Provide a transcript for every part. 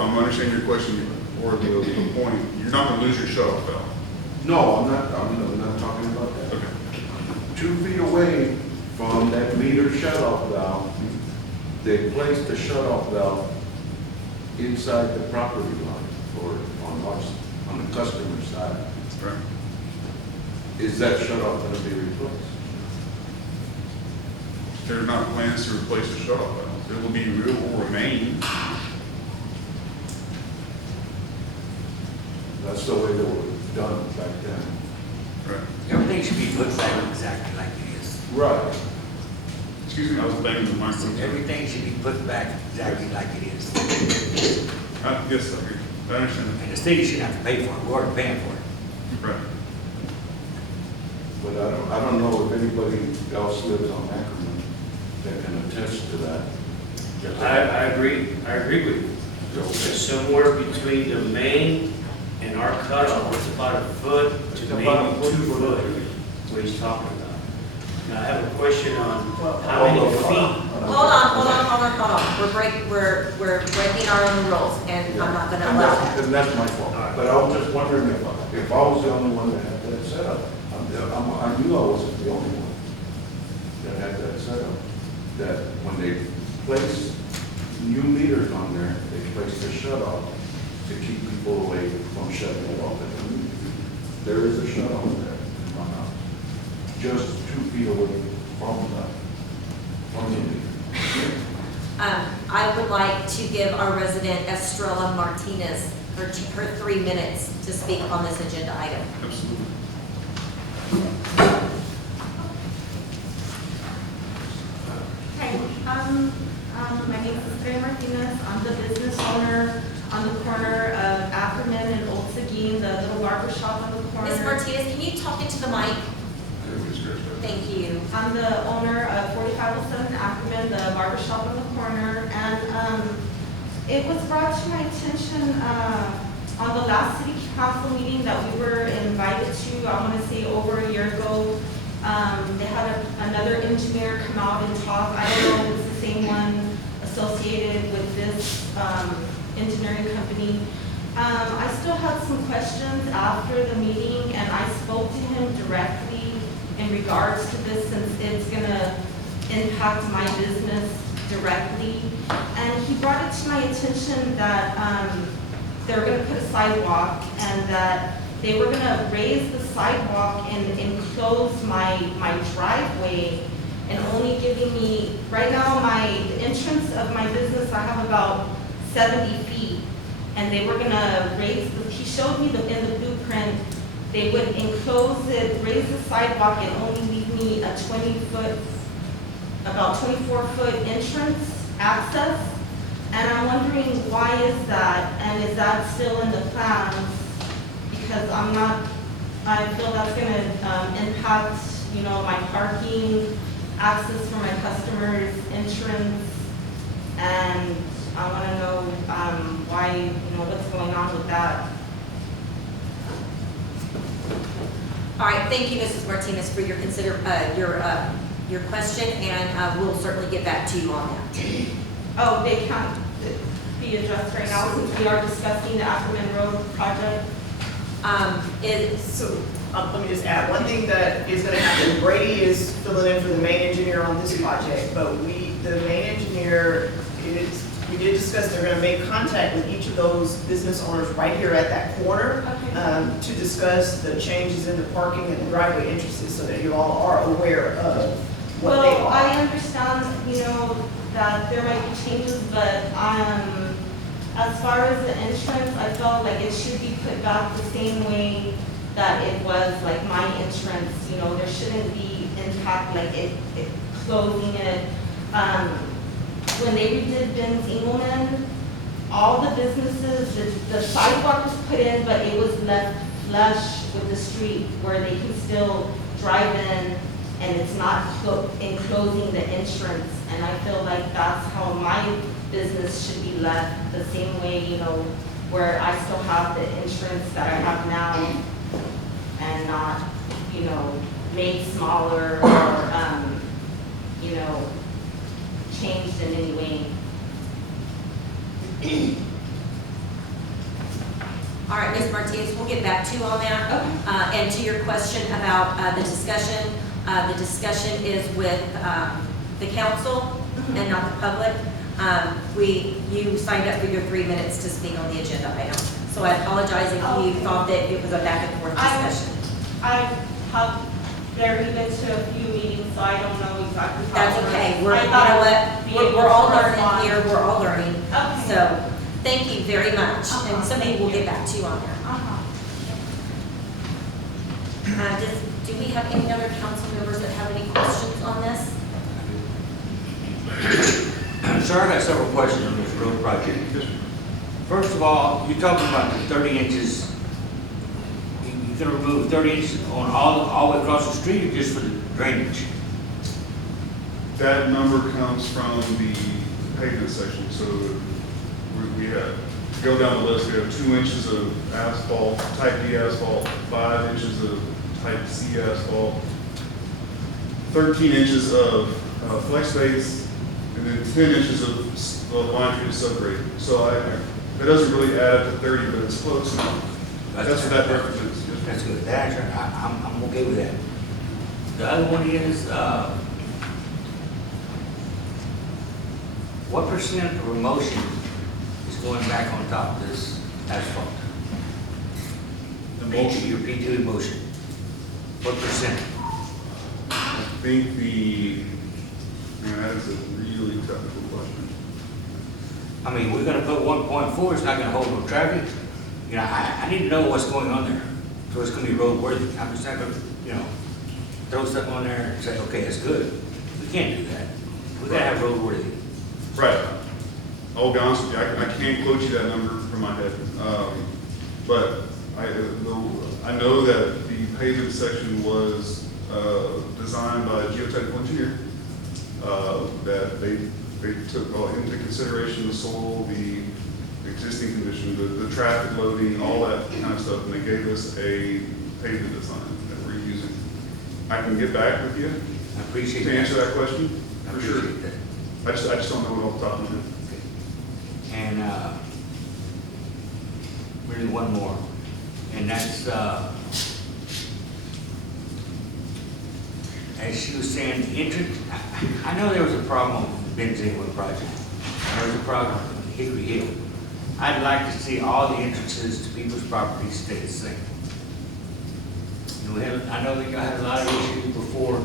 I'm understanding your question or the point, you're not gonna lose your shut-off valve. No, I'm not talking about that. Okay. 2 feet away from that meter shut-off valve, they placed the shut-off valve inside the property line or on the customer side. Right. Is that shut-off going to be replaced? There are not plans to replace the shut-off valve. It will remain. That's the way they were done back then. Right. Everything should be put back exactly like it is. Right. Excuse me, I was banging the microphone. Everything should be put back exactly like it is. Yes, I understand. And the city shouldn't have to pay for it, we're already paying for it. Right. But I don't know if anybody else lives on Ackerman that can attest to that. I agree with you. Okay. Somewhere between the main and our cutoff, it's about a foot It's to about maybe a 2 foot. foot, what he's talking about. Now, I have a question on how Hold many on, feet. Hold on. We're breaking our own rules, and I'm not gonna allow that. And that's my fault. But I was just wondering if I was the only one that had that set up. I knew I wasn't the only one that had that set up. That when they place new meters on there, they place the shut off to keep people away from shutting it off. There is a shut off there in my house, just 2 feet away from the meter. I would like to give our resident Estrella Martinez her 3 minutes to speak on this agenda item. Absolutely. Hi, my name is Estrella Martinez. I'm the business owner on the corner of Ackerman and Old Seguin, the little barber shop on the corner. Ms. Martinez, can you talk into the mic? Thank you. I'm the owner of 4507 Ackerman, the barber shop on the corner, and it was brought to my attention on the last city council meeting that we were invited to, I want to say over a year ago. They had another engineer come out and talk. I don't know if it's the same one associated with this engineering company. I still had some questions after the meeting, and I spoke to him directly in regards to this, since it's gonna impact my business directly. And he brought it to my attention that they were gonna put a sidewalk, and that they were gonna raise the sidewalk and enclose my driveway, and only giving me, right now, the entrance of my business, I have about 70 feet. And they were gonna he showed me in the blueprint, they would enclose it, raise the sidewalk, and only leave me a 20-foot, about 24-foot entrance access. And I'm wondering, why is that? And is that still in the plans? Because I feel that's gonna impact, my parking, access for my customers, entrance, and I wanna know, why, what's going on with that. All right, thank you, Mrs. Martinez, for your question, and we'll certainly get back to you on that. Oh, they can't be addressed right now since we are discussing the Ackerman Road project. Let me just add, one thing that is gonna happen, Brady is filling in for the main engineer on this project, but the main engineer we did discuss, they're gonna make contact with each of those business owners right here at that corner, Okay. to discuss the changes in the parking and the driveway entrances, so that you all are aware of what they Well, are. I understand, that there might be changes, but, as far as the entrance, I felt like it should be put back the same way that it was, like my entrance, there shouldn't be impact, like it closing it. When they redid Ben's Engelman, all the businesses, the sidewalk was put in, but it was left flush with the street where they can still drive in, and it's not enclosing the entrance. And I feel like that's how my business should be left, the same way, where I still have the entrance that I have now, and not, made smaller or, changed in any way. All right, Ms. Martinez, we'll get back to you on that. Okay. And to your question about the discussion is with the council and not the public. You signed up for your 3 minutes to speak on the agenda item. So I apologize if you Okay. thought that it was a back and forth discussion. I have barely been to a few meetings, so I don't know exactly how. That's it works. okay. I You thought know I what? would be We're able all to learning respond. here. We're all learning. Okay. So, thank you very much. And Uh-huh. somebody will get back to you on that. Uh-huh. Do we have any other council members that have any questions on this? Sir, I got several questions on this road project. First of all, you're talking about the 30 inches. You're gonna remove 30 inches on all the way across the street or just for the drainage? That number comes from the pavement section, so we have, go down the list, we have 2 inches of asphalt, type D asphalt, 5 inches of type C asphalt, 13 inches of flex base, and then 10 inches of line treated subgrade. So that doesn't really add to 30, but it's close enough. That's what that represents. That's good. That answer, I'm okay with that. The other one is, what percent of emulsion is going back on top of this asphalt? Emulsion? Your P2 emulsion. What percent? I think that is a really technical question. I mean, we're gonna put 1.4, it's not gonna hold no traffic. You know, I need to know what's going on there, so it's gonna be roadworthy. I'm just not gonna, throw something on there and say, okay, it's good. We can't do that. We gotta have roadworthy. Right. I'll be honest with you, I can't quote you that number from my head. But I know that the pavement section was designed by a geotechnical engineer. That they took into consideration the soil, the existing condition, the traffic loading, all that kind of stuff, and they gave us a pavement design that we're using. I can get back with you I appreciate that. to answer that question, I for sure. appreciate that. I just don't know it off the top of my head. And, really one more, and that's, as she was saying, the entrance, I know there was a problem with the Benzawood project. There was a problem with Hickory Hill. I'd like to see all the entrances to people's properties stay the same. I know that y'all had a lot of issues before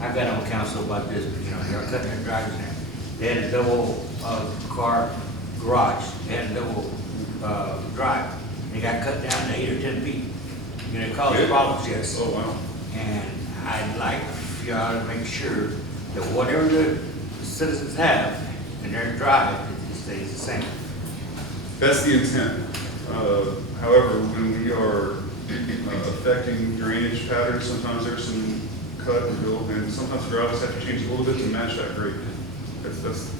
I got on council about this, but y'all cutting their driveways down. They had a double, car garage, they had a double, drive. They got cut down to 8 or 10 feet. It caused Really? problems, yes. Oh, wow. And I'd like for y'all to make sure that whatever the citizens have in their drive, it stays the same. That's the intent. However, when we are affecting drainage patterns, sometimes there's some cut and build, and sometimes the drivers have to change a little bit to match that grade. That's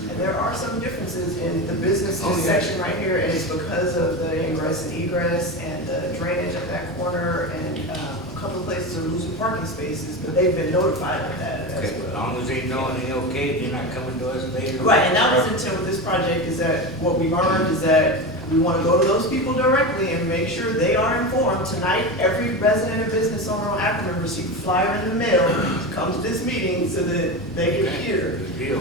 And there are some differences in the business Oh, yeah. section right here, and it's because of the ingress and egress and the drainage at that corner, and a couple of places are losing parking spaces, but they've been notified of that as Okay, as well. long as they know and they okay, they're not coming to us later. Right, and that was the intent with this project, is that what we learned is that we want to go to those people directly and make sure they are informed. Tonight, every resident and business owner on Ackerman received a flyer in the mail to come to this meeting so that they can Okay, hear. good deal.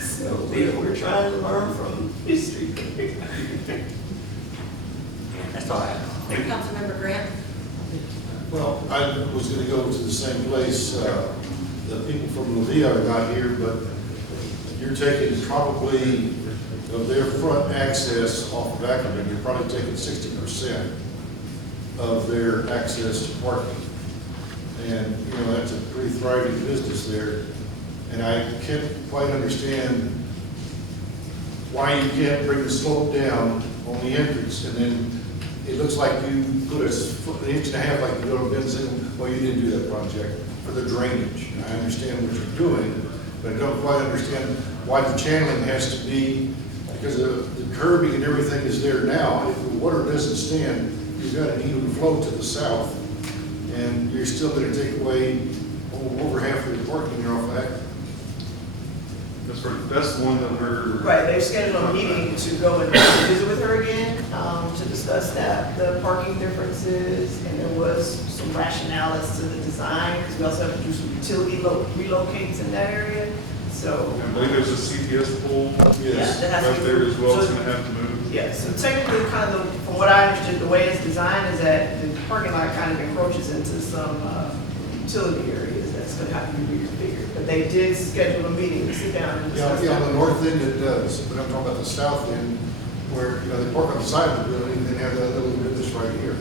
So we're trying to learn from history. Yeah, that's all I have. Thank you. Councilmember Grant? Well, I was gonna go to the same place, the people from Levia are not here, but you're taking probably of their front access off of Ackerman, you're probably taking 60% of their access to parking. And, that's a pretty thriving business there. And I can't quite understand why you can't bring the slope down on the entrance, and then it looks like you put an inch and a half like you go to Benson. Well, you didn't do that project for the drainage. And I understand what you're doing, but I don't quite understand why the channeling has to be, because the curbing and everything is there now. If the water doesn't stand, you've got an even flow to the south, and you're still gonna take away over half of the parking there off of that. The That's the one that we're. Right, they've scheduled a meeting to go and visit with her again, to discuss that, the parking differences, and there was some rationale as to the design, because we also have to do some utility relocates in that area, so. I believe there's a CPS pool. Yes. that has to Right be there as well, it's so- gonna have to move. Yeah, so technically, kind of, from what I understood, the way it's designed is that the parking lot kind of encroaches into some utility areas that's gonna have to be reconfigured. But they did schedule a meeting to sit down and Yeah, discuss yeah, on the that. north end it does, but I'm talking about the south end, where, you know, they park on the side of the building, and then have that little business right here.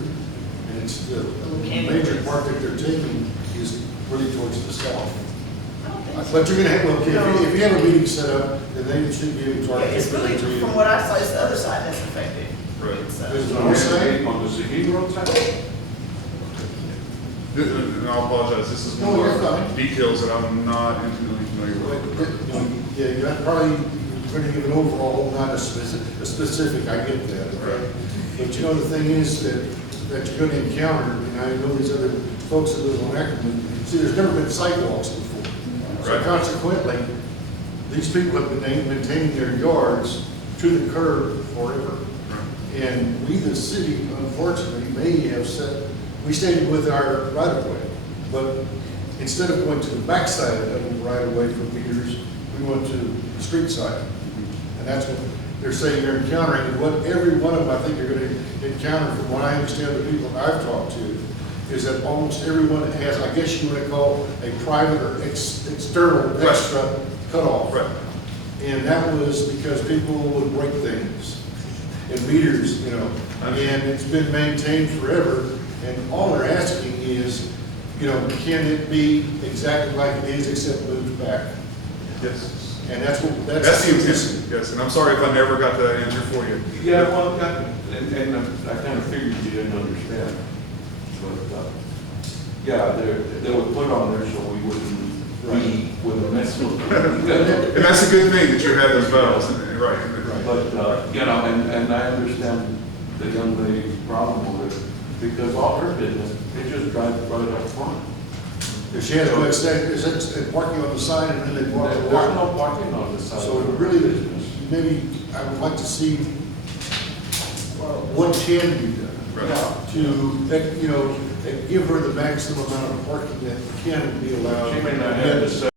And it's, the canyon major place. part that they're taking is really towards the south. I don't think so. But you're gonna have, well, okay, No. if you have a meeting set up, then they should be able to Yeah, it's really, articulate to you. from what I saw, it's the other side that's affected. Right. It's, Is what I'm saying. On the Seguin Road side? And I'll apologize, this is No, one you're of the fine. details that I'm not intimately familiar with. Yeah, you have probably, you're gonna give an overall, not a specific, I get that, okay? But you know, the thing is that you're gonna encounter, and I know these other folks that live on Ackerman, see, there's never been sidewalks before. So Right. consequently, these people have been maintaining their yards to the curb forever. And we, the city, unfortunately, may have set, we stayed with our right of way, but instead of going to the backside of the right of way for meters, we went to the street side. And that's what they're saying you're encountering, and what every one of them, I think you're gonna encounter, from what I understand, the people I've talked to, is that almost everyone has, I guess you would call a private or external Right. extra cutoff. Right. And that was because people would break things, and meters, you know, and it's been maintained forever, and all they're asking is, you know, can it be exactly like it is, except moved back? Yes. And that's what, That's the intention, yes, and I'm sorry if I never got that answer for you. Yeah, well, and I kind of figured you didn't understand. But, yeah, they were put on there so we wouldn't be with a mess. And that's a good thing that you have those valves, right? But, you know, and I understand the young lady's problem with it, because all her business, they just drive right up front. If she has to extend, is it parking on the side and then they park There's the lot? no parking on the side. So of the really, business. maybe I would like to see what can be done. Right. To, you know, give her the maximum amount of parking that can be allowed. She may not have the